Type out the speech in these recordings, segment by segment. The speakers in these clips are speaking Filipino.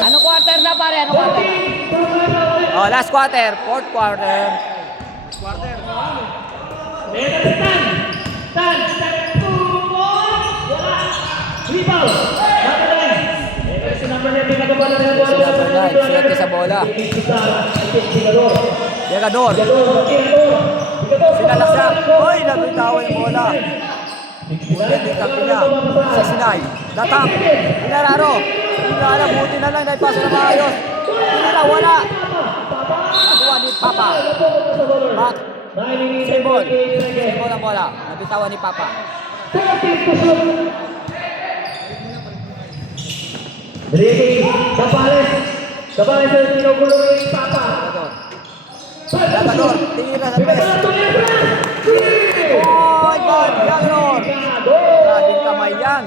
Ano quarter na pare? Ano quarter na? Oh, last quarter. Fourth quarter. Stand. Rebound. Number 9, swerte sa bola. Llegador. Sinalaksak. Oy, nabitawan yung bola. Hindi kapila. Sa Sinay. Datang. Pinararo. Pinararo. Buti na lang. Naipasa na maayos. Pinila. Wala. Nakuha ni Papa. Back. Simbol. Simbol ang bola. Nabitawan ni Papa. Kapales ang pinugulo ni Papa. Llegador. Tira sa press. Oy, ball. Llegador. Grabing kamay yan.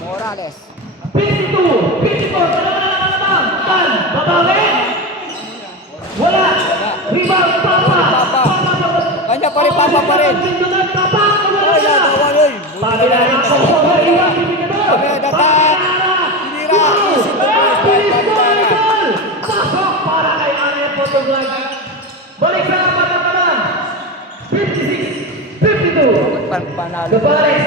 Morales. 52. Babawi. Wala. Rebound Papa. Kanya pa rin, Papa pa rin. Oy, nagawa yun. Buti na rin. Kami, dapat. Tinira. Isip na boys. Pasok para kay Arya Potoglag. Balik sa kapatakalan. 56-52. Panalo. Kapales.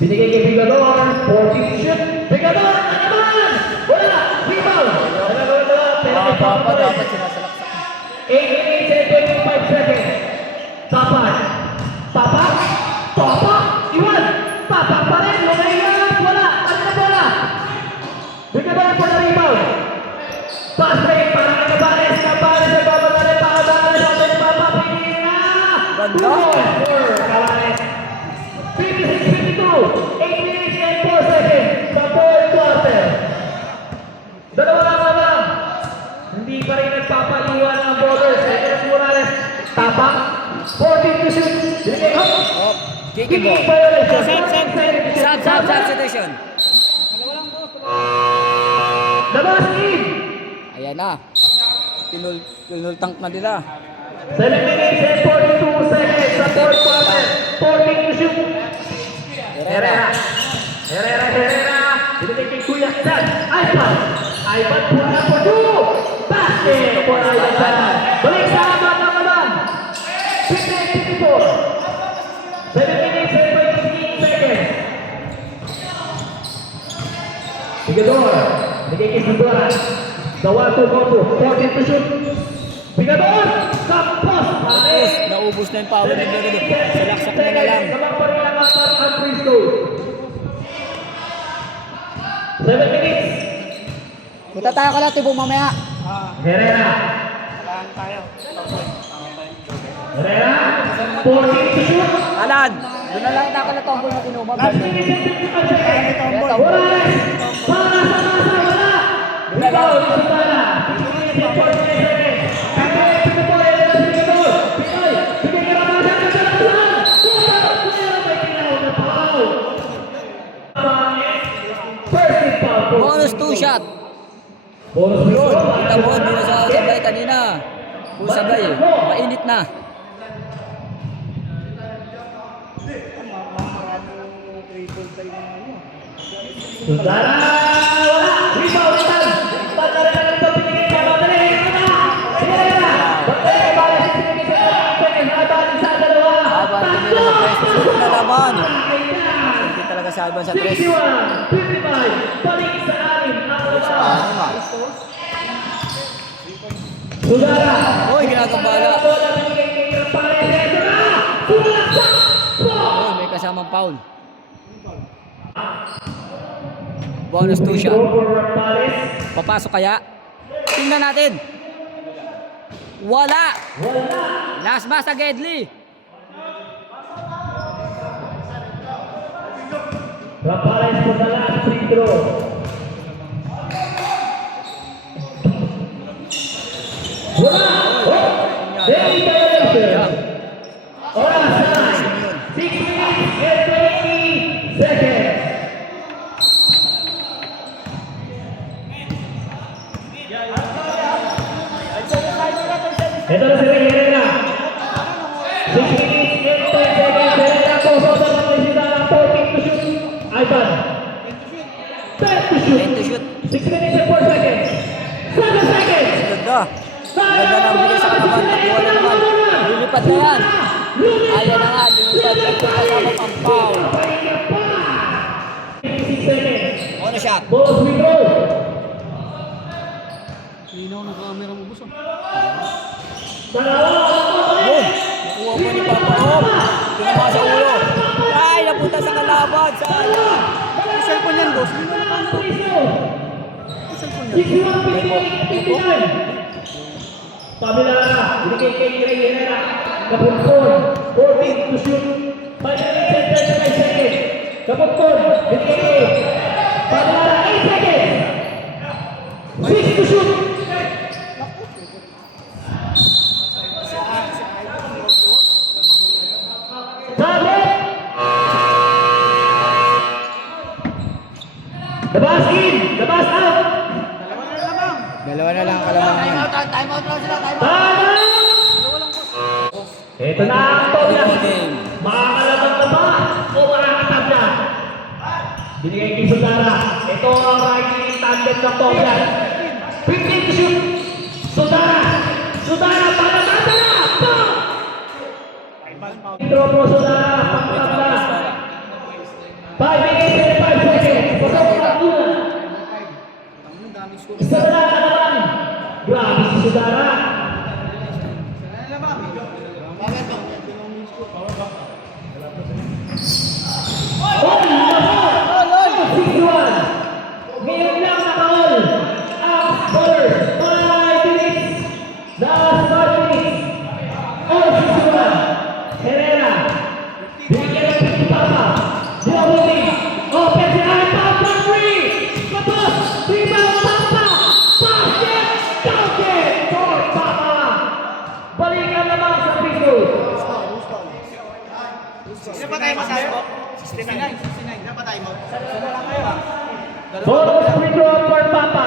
Binigay kay Bigador. 40 shoot. Bigador. Ano naman? Wala. Rebound. Papa dapat sinasalaksak. 8 minutes and 25 seconds. Tapat. Iwan. Papa pa rin. Lumayan. Wala. Ano na bola? Bigador po na rebound. Pass break para kay Kapales. Kapales ay babagalan. Pakabales. Kapales Papa. Pinili na. Ganda. Kapales. 56-52. 8 minutes and 4 seconds. Sa fourth quarter. Dalawa lang. Hindi pa rin nagpapaiwan ang bowlers. Edgar Morales. Tapak. 14 to shoot. Oh, kicking ball. Substitution. Labas in. Ayan na. Pinultank na nila. 7 minutes and 42 seconds sa fourth quarter. 14 to shoot. Herrera. Binigay kay Kuya Stan. Ivan pula po 2. Basket for Ivan. Balik sa amat ng kaban. 58-54. 7 minutes and 15 seconds. Bigador. Binigay kay Sandoran. Sa 1-2-4-2. 14 to shoot. Bigador. Sa post. Naubos na yung power ni Bigador. Salaksak na lang. Naman pa rin ang atar ang free throw. 7 minutes. Punta tayo ka lang tibong mamaya. Herrera. 14 to shoot. Alan, doon na lang tayo na tombol na tinumag. Morales. Para sa masa. Wala. Rebound. Santana. 15 minutes and 49 seconds. Pinoy. Bigay ka naman sa kasalasan. May tinawag na foul. First foul. Bonus 2 shot. Bonus Yun, kita mo, hindi na sa sabay kanina. Kung sabay, mainit na. Sundara. Wala. Rebound. Pagkara na ito. Pinigay ka. Madali. Herrera. Pagkara balik. Pinigay sa pagkara. Natabalik sa dalawa. Habang tinira sa press, susunod na naman. Hindi talaga sa Alban sa press. 61-55. Balik sa anim. Sa anim ah. Sundara. Uy, ginagambala. Bola binigay kay Rafael. Sulaksak. Uy, may kasamang foul. Bonus 2 shot. Papasok kaya? Tingnan natin. Wala. Last pass sa Gedli. Rafael for the last free throw. Wala. Daily violation. Oras na. 6 minutes and 20 seconds. Ito na si Herrera. 6 minutes and 10 seconds. Herrera po sa ganda. Ganda na ang bigay sa kalaban. Takiwa na naman. Lilipad na yan. Ayan na nga, lilipad. Ito kasama pang foul. 56 seconds. Ano shot? Boss withdraw. Linaw ng camera mo, boss. Dalawa. Yun. Nakuha mo ni Papa Om. Tinama sa ulo. Ay, napunta sa kalaban. Sayang. Yung cellphone yan, boss. Linaw ng camera mo. Yung cellphone yan. 61-58. Pamela, binigay kay Ray Herrera. Kaputpon, 14 to shoot. 5 minutes and 35 seconds. Kaputpon, binigay kay Pamela, 8 seconds. 6 to shoot. Sabit. The bus in, the bus out. Dalawa na lang kalaban niya. Time out lang sila, time out. Tama! Ito na ang tobya. Game. Makakalaban na ba o makakatabla? Binigay kay Sudara. Ito ang right tandem ng tobya. 15 to shoot. Sudara. Sudara, panatabla na! Intro mo, Sudara. Panatabla. 5 minutes and 5 seconds. Pasok ang una. Isa na lang naman. Grabe si Sudara. Ngayon lang naka-all ang scores. 5 minutes. Last 5 minutes. All 61. Herrera. Bigyan ng pito Papa. Diabuti. Open si Alpha from 3. Kapos. Rebound Papa. Basket. Counted for Papa. Balikan naman sa piso. Sino pa tayo masayo? 69. Sino pa tayo mo? Bonus free throw for Papa.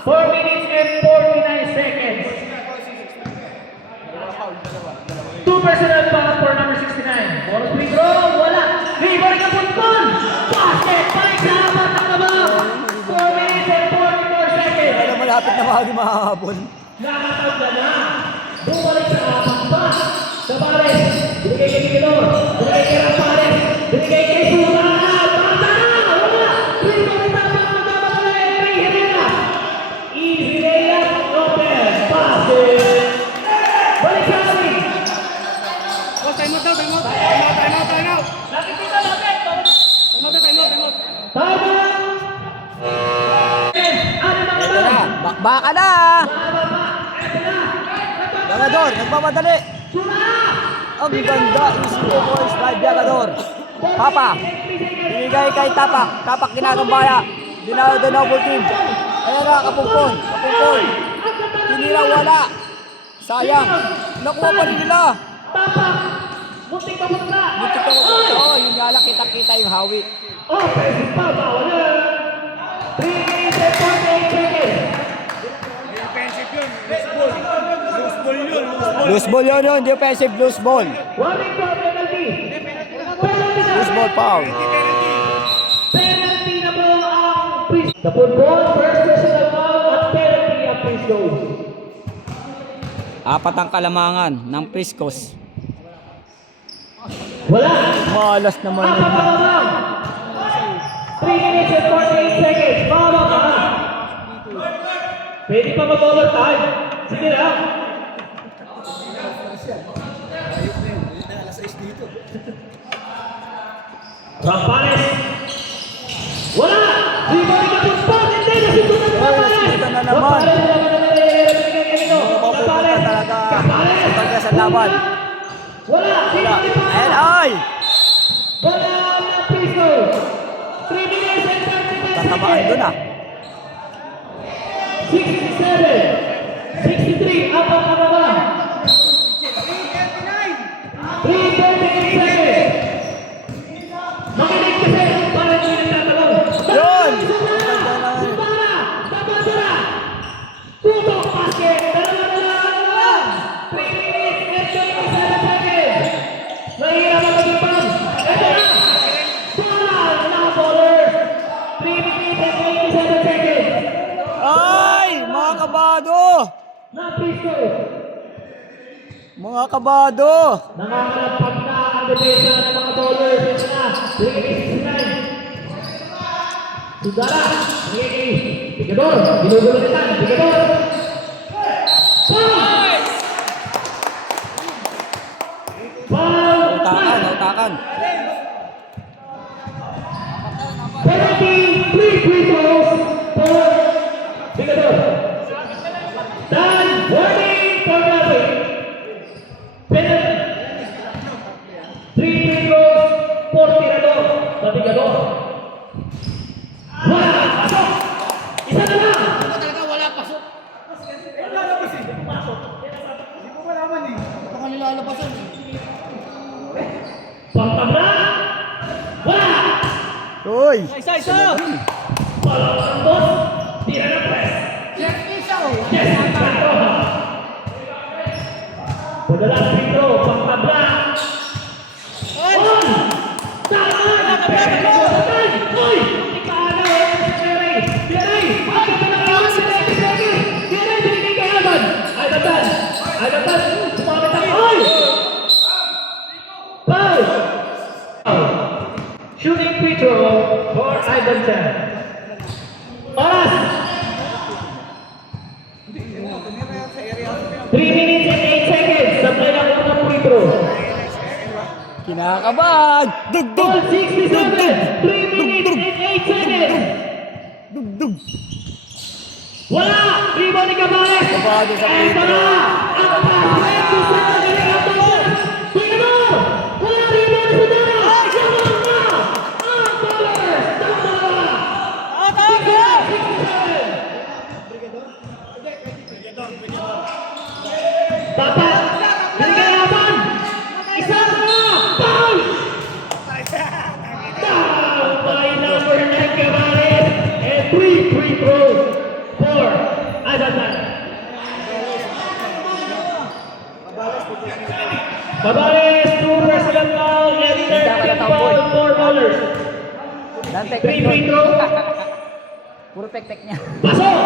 4 minutes and 49 seconds. 2 personal foul for number 69. Bonus free throw, wala. Rebound ka Putpon. Basket, balik sa apat ang labang. 4 minutes and 44 seconds. Alam, malapit na mahabol. Nakatabla na. Bumalik sa apat pa. Sa Pares. Binigay kay Miguelor. Binigay kay Rampares. Binigay kay Sura. Bata na. Wala. Rebound na tapos ng Ray Herrera. Easy layup. Open. Basket. Balik sa amin. Boss, time out daw, time out. Time out, time out. Nakikita natin. Time out, time out, time out. Tama. Ano mga Ito na. Bakbaka na. Biagador, nagmamadali. Ang ganda. Easy to boys by Biagador. Papa. Binigay kay Tapak. Tapak ginagambaya. Dinalo the double team. Ayan na, Kapungpon. Kapungpon. Tinira, wala. Sayang. Nakuha pa rin nila. Tapak. Muntik pa muna. Muntik na mabuti. Oh, yun nga lang, kita-kita yung hawi. Offensive foul, wala. 3 minutes and 48 seconds. Defensive yun. Loose ball. Loose ball yun. Loose ball yun. Defensive loose ball. Warning for penalty. Penalty na. Loose ball foul. Penalty na po ang Priest. The football, first personal foul at penalty ang Priest goes. Apat ang kalamangan ng Priscos. Wala. Malas naman Apat yun. na lamang. 3 minutes and 48 seconds. Bawal ka. Pwede pa mag-overtime. Sige lang. Rampares. Wala. Rebound ka Putpon. Hindi. Nasitunan ni Rampares. Nasitunan na naman. Mapupunta talaga sa pagkasa laban. Wala. Wala. Ayan, ay! Wala na Pristo. 3 minutes and 35 Tatabaan doon ah. 67. 63. Apat na baba. 3:38 seconds. Makinig kasi para nyo nagtatanong. Yun! Sudara! Sudara! Tutok basket! Dalawa na lang! 3 minutes and 27 seconds. Mahirap ang mag-ipag. Ito na! Ball! Now ballers! 3 minutes and 27 Mga kabado. Nakakalapag na ang depensa ng mga bowlers. Ito na, Brigade 69. Sudara, Brigade Bigador, ginugulo nila, Bigador. Foul! Foul! Nautakan. Penalty, 3 free throws for Bigador. Dan, warning for nothing. Penalty. 3 free throws for Tirador. Sa Bigador. Wala! Pasok! Isa na lang! Talaga wala pasok. Hindi ko malaman eh. Baka nilalabasan. Pangtabla! Wala! Uy. Isa. Palawang dos. Tira na press. Check isaw. Yes! Panto! For the last free throw, pangtabla. On! Tama! Pagkakataon! Uy! Ikaano eh! Piray! Piray! Pagkakataon! Piray! Binigay kay Alban! Ay, Alban! Sumamit ang Uy! Foul! Shooting free throw for Ivan Chan. Oras! 3 minutes and 8 seconds. Supply na ko ng free throw. Kinakabahan. Ball 67. 3 minutes and 8 seconds. Dugdug. Wala! Rebound ni Cabares! Kabado sa free Eto throw. na! Ang pass! 27 galing ang ball! Tingnan! Wala rebound ni Sudara! Sumang na! Ang ballers! Tama! Papa! Binigay laban! Isa na! Foul! Foul by number 9 Cabares! And 3 free throws for Adatan. Cabares, 2 personal foul and 13 foul for bowlers. Dan 3 free throw. Puro pek-pek niya. Pasok!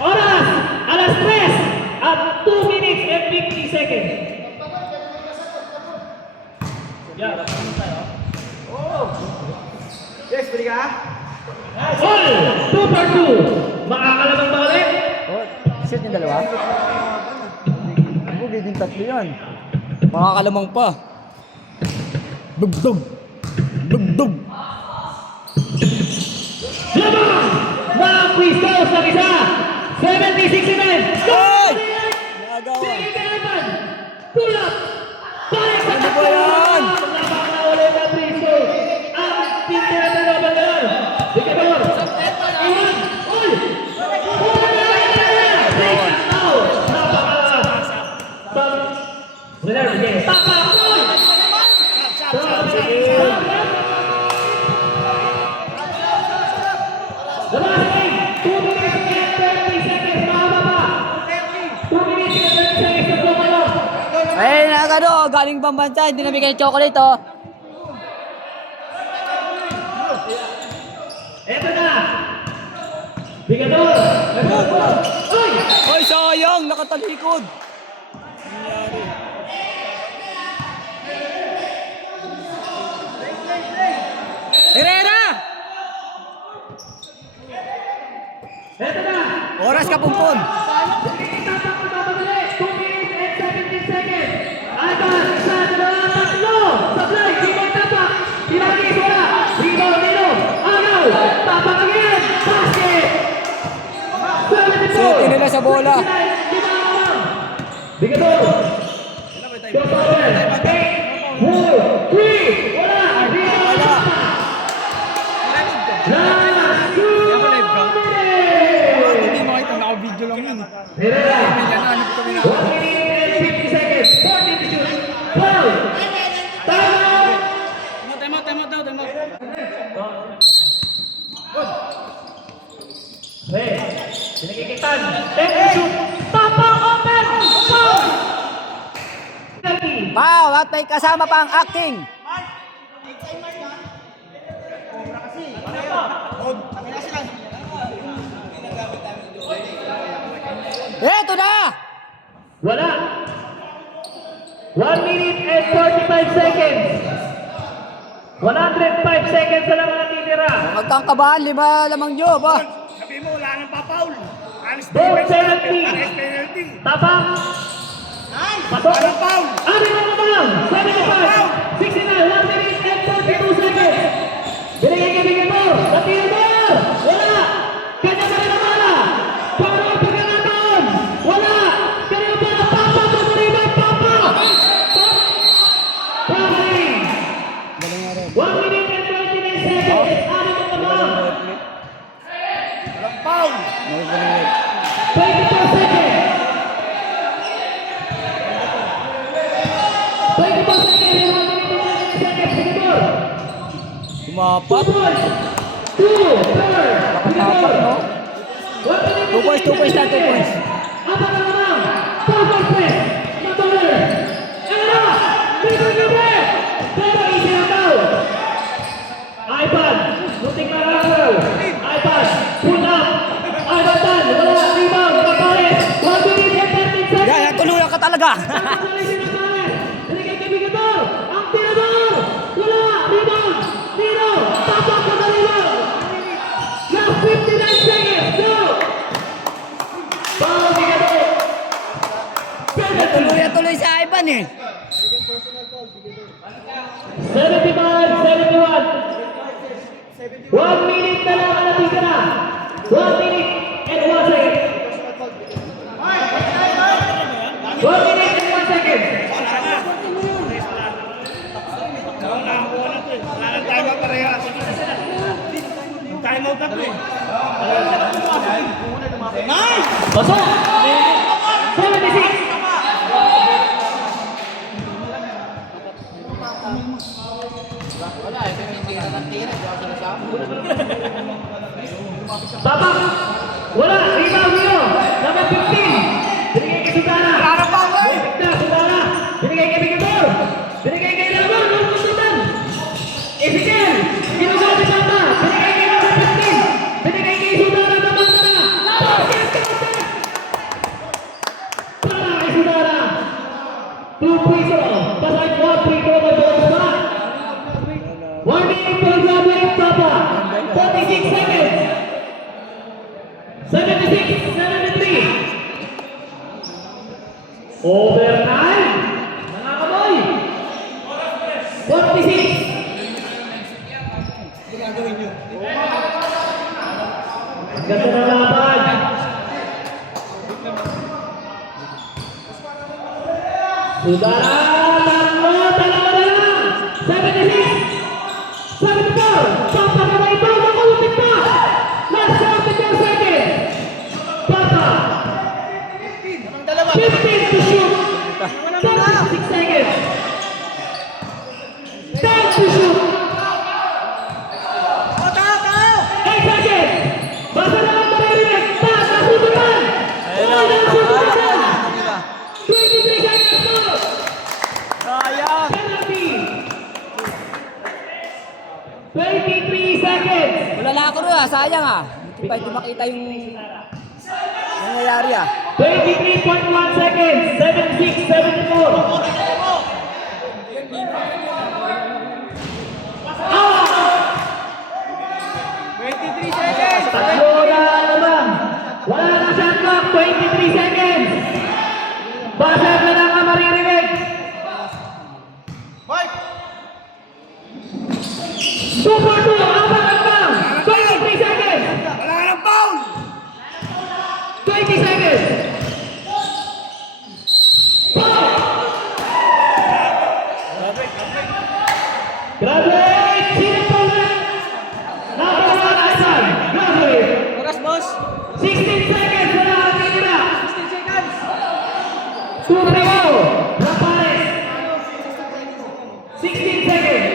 Oras! Alas 3 at 2 minutes and 50 seconds. Yeah, Yes, pwede ka? all! 2 for 2. Makakalabang ba ulit? Oh, shoot yung dalawa. Ako, giging tatlo yan. Makakalamang pa. Dugdug. Dugdug. Lamang! Mga Quistos ng isa! 70-69! Hey! Nagawa. Sige ka naman! Pull up! Balik sa Ano ba yan? Lamang na ulit ang Quistos! Ang tintira na laban na yan! Bigador! Iwan! Uy! Eh, nakagano, galing bang bansa, hindi nabigyan ng chocolate, oh. Eto na! Bigador! Uy! Ay, sayang, nakatalikod. Herrera! Eto na! Oras ka, Pumpon. Itatakot-tatakali! 2 minutes and 17 seconds! Alban sa dalawa tatlo! Sablay! Rebound tapak! Pinagis wala! Rebound nilo! Agaw! Tapak again! Basket! 74! City nila sa bola. 59! Bigador! Bigador! 8! 4! 3! Wala! Rebound Wala. tapak! Last 2 minutes! Hindi makita, naka-video lang yun. Herrera! Yan, ano ko kami 1 minute and 50 seconds. 14 to shoot. Foul! Time! Time out. Hey, pinakikitan. 10 to shoot. Tapa open! Foul! Penalty. Wow, at may kasama pa ang acting. Eto na! Wala. 1 minute and 45 seconds. 105 seconds na lang ang natitira. Huwag kang kabahan, 5 lamang nyo ba? Sabi mo, wala nang papaul. Alis Goal penalty. penalty. Tapak. Nice! Pasok. Walang foul! Ano na naman? 75, 69, 1 minute and 42 seconds. Binigay kay Bigator. Natira. Wala. Kanya na rin ang bala. Para ang pagkakataon. Wala. Kanya ba? Papa. Pagkariban. Papa. Traveling. Galing nga rin. 1 minute and 29 seconds. Ano na naman? Walang foul! Galing rin. 24 seconds. 24 seconds. 1 minute and 29 seconds. Bigator. Tumapak. 2 points. Third. Nakatapak, no? 2 points, 2 points lang, 2 points. Apa na naman? Power press. Nabaler. Era. Dito libre. Pero easy na daw. iPad. Muntik na araw. iPad. Pull up. iPad dan. Wala. Rebound. Kapales. 1 minute and 13 seconds. Yan, natuluyan ka talaga. Binigay kay Bigator. Ang tirador. Wala. Rebound. Zero. Tapak sa dalawa. Last 59 seconds. Go. Ball Bigator. Natuluyan-tuloy si Ivan eh. 75-71. 1 minute na lang ang natitira. 1 minute and 1 second. 1 minute and 1 second. Nakakuha na to eh. Wala nang time out parehas. Time out na to eh. Nice! Pasok! 76. Tapak! Wala! Rebound nyo! Number 15! Binigay kay Sudana! Wala nang foul eh! Binigay Sudana! Binigay kay Bigator! Binigay kay Lamar! Nung Sultan! Ezekiel! Ginugal ni Santa! Binigay kay number 15! Binigay kay Sudana! Tamang na! Para kay Sudana! 2 free throw! Pasay 1 free throw by both spot! 1 minute for Gabriel Papa! 46 seconds! 76, 73. Overtime. Mga kaboy. 46. Ang ganda ng laban. Sudara, dalawa na lang. 76. 74. Papa na may ito. Nakulupit pa. Last 74 seconds. Papa. 15 to shoot. 36 seconds. 10 to shoot. 8 seconds. Basta na lang maririnig. Nasutukan. Nasutukan. 23 seconds more. Sayang. Penalty. 23 seconds. Wala na ako rin ah, sayang ah. Hindi pa hindi makita yung nangyayari ah. 23.1 seconds. 76, 74. Tatlo na naman. Wala na shot clock. 23 seconds. Buzzer na lang ang maririnig. 2 for 2. Apat ang bang. 23 seconds. Wala nang foul! 20 seconds. Graduate. Sino po na? Number 1 Asan. Graduate. Oras boss. 16 seconds na lang ang titira. 16 seconds. Supremo. Rapares. 16 seconds.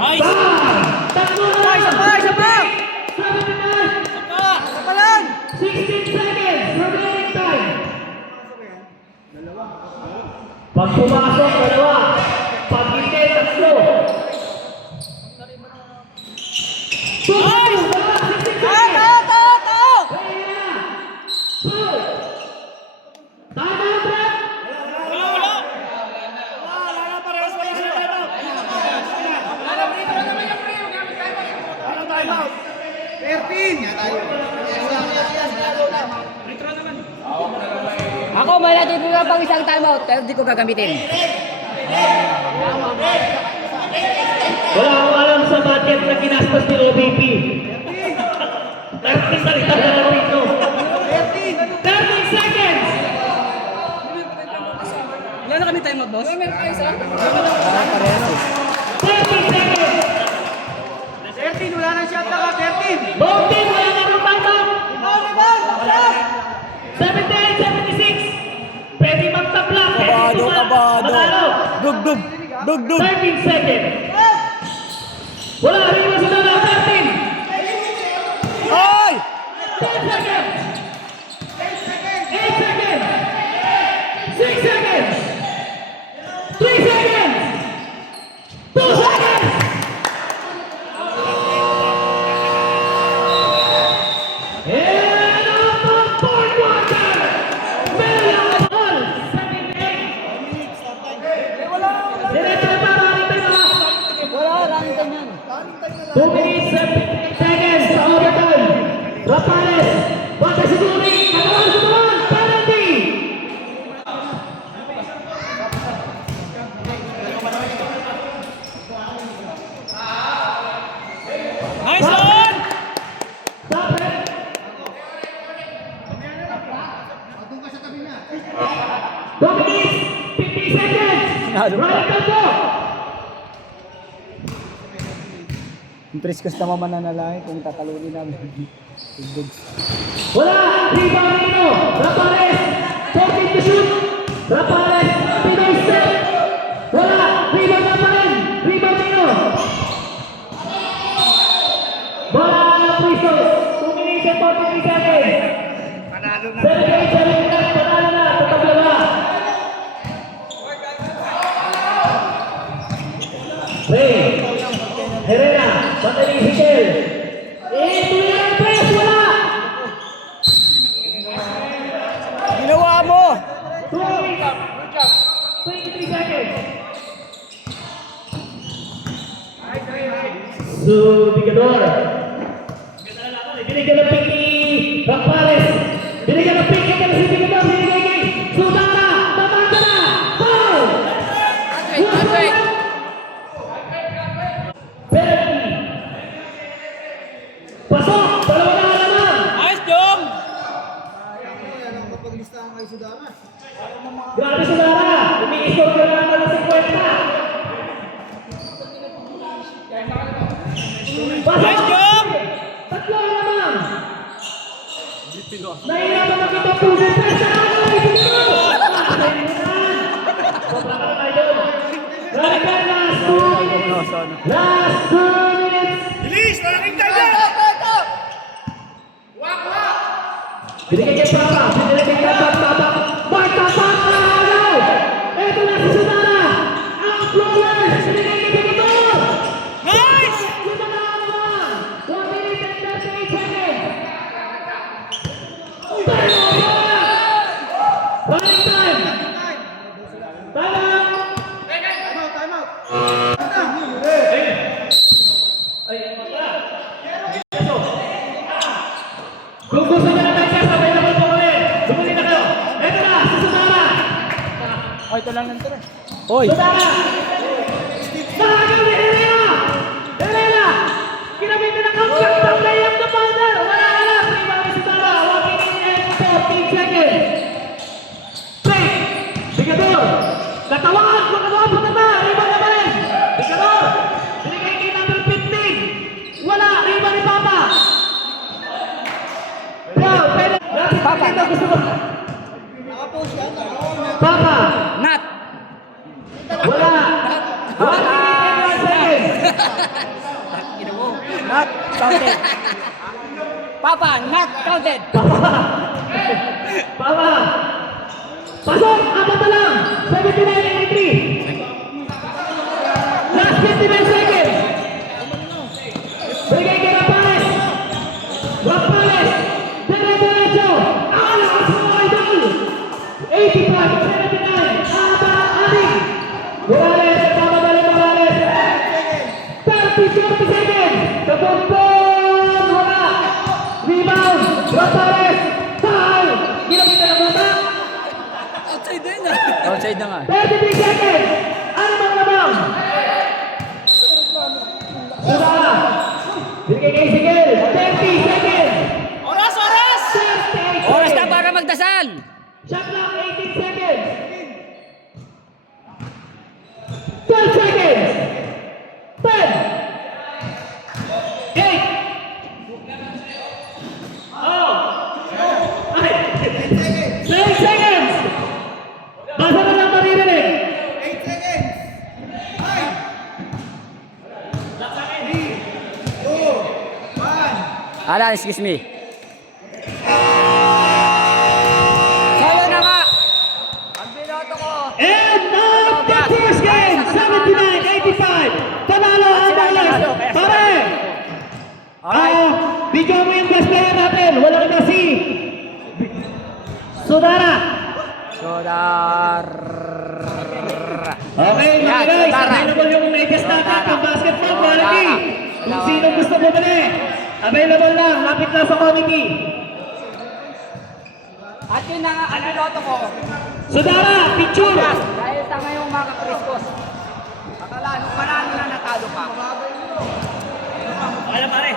Nice! Tatlo na lang. Isa pa! Nice! Wala na, parehas wala sila time out. Wala time out. 13! Ako, may natitira pang isang timeout, pero di ko gagamitin. Wala akong alam sa budget na kinastos ni OBP. 30 salita na lang rito. 30 seconds! Wala na kami time out, boss? Meron kayo sa... Parehas eh. 30 seconds! 13, wala na shot na 13! Both team, wala na ng timeout! 78-76! Pwede magtabla, pwede Kabado, kabado. Manalo! Dugdug, dugdug. 13 seconds! Wala rin mo sila na 13! Ay! 10 seconds! 8 seconds! 6 seconds! 3 seconds! 2 seconds! And on the fourth quarter, Melian all 78. Diretso na pa, running time na. Wala, running time yan. 2 minutes and 58 seconds sa overtime. Rapales, bata si Duri, katawan, penalty! Nice one! Stop it! 2 minutes, 50 seconds! Sinalo pa. Running time po! Yung Priscos naman mananalahin kung tatalunin namin. Dugdug. Wala! Rebound nino! Rapales! 14 to shoot! Rapales! Pinoy step! Wala! Rebound na pa rin! Rebound nino! Bola ng Priscos! 2 minutes and 43 seconds! Panalo na. 78-79! Panalo na! Tatagla na! Ray! Herrera! Pataling Hichel! Tuloy ang press! Wala! Ginawa mo! 2 minutes! 23 seconds! So, Bigador. Binigyan ng pick ni Rapales. Binigyan ng pick ni si Bigador. Binigyan kay Sudana. Tatanda na! Foul! Penalty! Pasok! Dalawa na naman! Nice, Jong! Grabe Sudana! Umi-score ka na ng 50. Pasok! Nice, Jong! Tatlo na naman! Nahihirapan na kita puso. Pesa na ako! Sobra ka na yun. Radical, last 2 minutes. Last 2 minutes. Bilis! Malaking time yan! Binigay kay Papa. Binigay kay Papa. Marta Papa! Ito na si Sudana. Ang flowers. Binigay kay Bigador. Nice! Sudana naman. 1 minute and 38 seconds. Running time! Time out! Kung gusto nyo na mag-test, available po kami. Bumili na kayo. Ito na, si Sudana! Oh, ito lang nang tira. Hoy! Sudana! Sahagam ni Herrera! Herrera! Kinamitin ang compact ng layup na powder! Wala ka na! Rebound ni Sudana! 1 minute and 14 seconds! Break! Bigador! Katawan! Punta na! Rebound na pa rin! Bigador! Binigay kay number 15! Wala! Rebound ni Papa! Wow! Pwede! Papa! Gusto mo? Papa! Nat! Wala! 1 minute and 1 second! Not counted! Papa, not counted! Papa! Pasok! Apat na lang! 79-83! Last 59 seconds! Bigay kay Rapales! Outside na nga. 33 seconds. Ano bang lamang? Sudara. Bigay kay Sigel. 30 seconds. Oras, oras! 38 Oras na seconds. para magdasal. Shot clock, 18 seconds. 12 seconds. 10. 8. Oh. 9 seconds. Basta na lang maririnig. Alan, excuse me. So yun na nga. Ang binoto ko. And now, the first game, 79-85. Panalo ang Balas. Pare, Alright. bigyan mo yung best player natin. Walang kasi. Sudara. Sodar. Okay, mga Yan, guys, Sudara. available yung medyas natin Sudara. ng basketball Sudara. quality. Kung Dalawa. sino gusto bumili, available lang. Lapit lang sa committee. At yun na nga, ang binoto ko. Sudara, picture. Dahil tama yung mga Kriskos. Akala nung panalo na natalo pa. Kaya pare.